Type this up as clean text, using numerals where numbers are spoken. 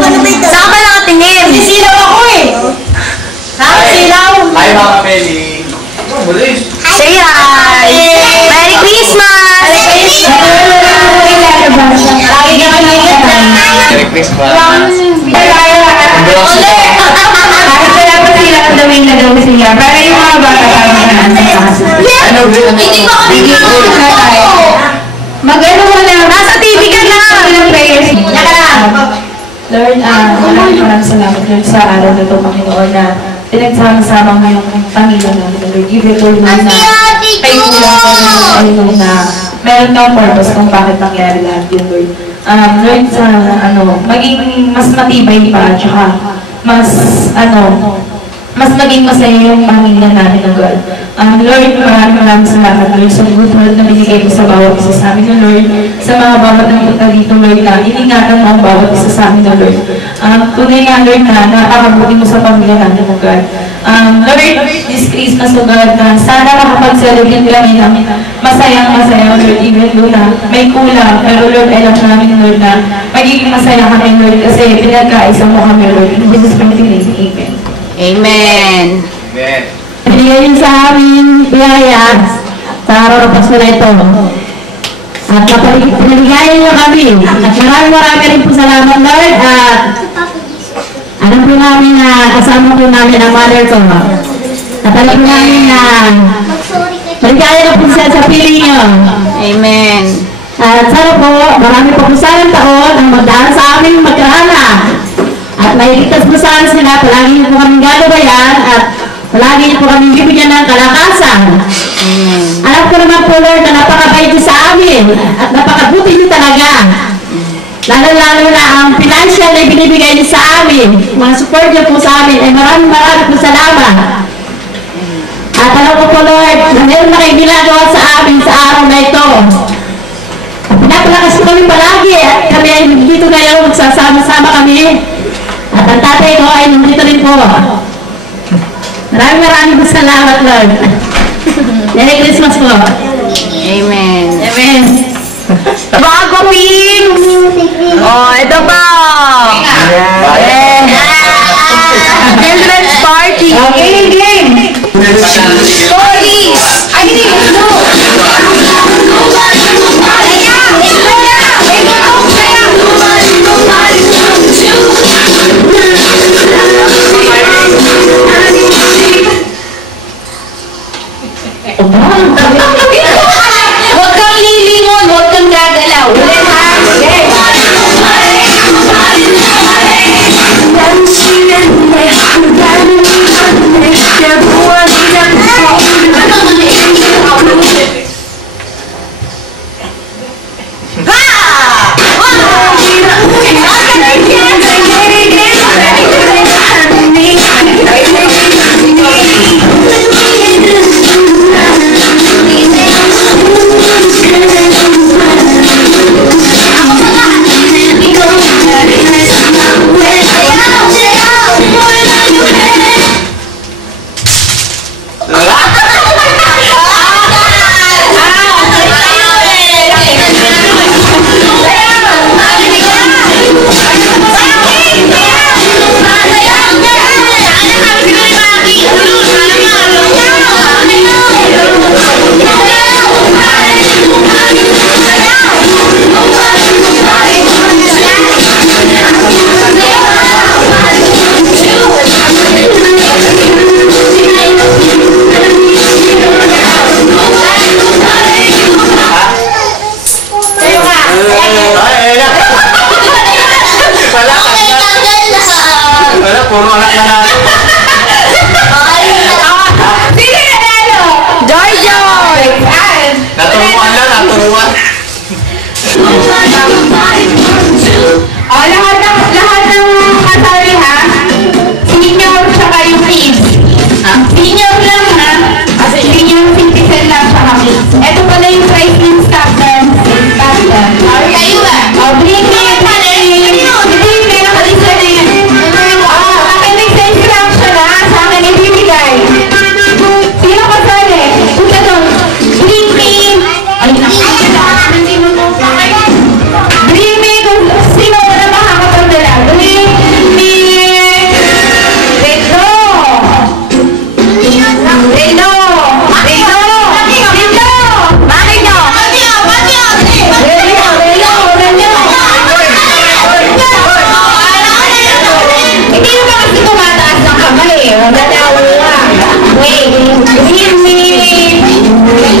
Saan ka nakatingin? Silaw ako eh. Silaw. Hi mga Meli. Say hi! Merry Christmas! Lagi ka kanina. Merry Christmas. Gawin na daw siya. Para yung mga bata Hindi ko kami Mag-ano mo na. Nasa TV ka na! Prayers. Yaka lang! Lord, maraming salamat Lord sa araw na ito, Panginoon, na pinagsama-sama mo yung pamilya namin, Lord. Give it, Lord, na kay kulang ko, Lord, na meron kang purpose kung bakit nangyari lahat yun, Lord. Lord, sa, maging mas matibay pa, tsaka mas maging masaya yung pamilya natin ng God. Lord, maraming salamat, Lord, sa good health na binigay mo sa bawat isa sa amin, Lord. Sa mga bawat ng punta dito, Lord, na iningatan mo ang bawat isa sa amin, Lord. Tunay nga, Lord, na napakabuti mo sa pamilya natin, God. Lord, this Christmas, God, na sana makapag-celebrate kami ng masayang-masaya, Lord, even though na may kulang. Pero, Lord, alam namin, Lord, na magiging masaya kami, Lord, kasi pinagkaisa mo kami, Lord. In Jesus' mighty name, amen. Amen. Amen. Binigay yun sa amin, biyaya, sa araw ng Pasko na ito. At pinaligayan niyo kami. At marami rin po salamat, Lord. At alam po namin na kasama po namin ang mother ko. At alam po namin na maligaya na po siya sa piling niyo. Amen. At sana po, marami po sanang taon ang magdaan sa amin magkaanak. At mahiligtas po sana sila, palagi niyo po kaming gagabayan at palagi niyo po kaming bibigyan ng kalakasan. Alam ko naman po, Lord, na napakabait niyo sa amin at napakabuti niyo talaga. Lalo-lalo na ang financial na binibigay niyo sa amin, mga support niyo po sa amin, ay maraming po salamat. At alam ko po, Lord, na meron na kayong ginagawa sa amin sa araw na ito. At pinapalakas ko kami palagi at kami ay dito ngayon, magsasama-sama kami. At ang tatay ko ay nandito rin po. Maraming po salamat, Lord. Merry Christmas po. Amen. Amen. Bago, Pings! Oh, ito pa! Children's party! Game! Stories! Ay, hindi! Huwag kang lilingon, huwag kang gagalaw. Ulit ha? Amen.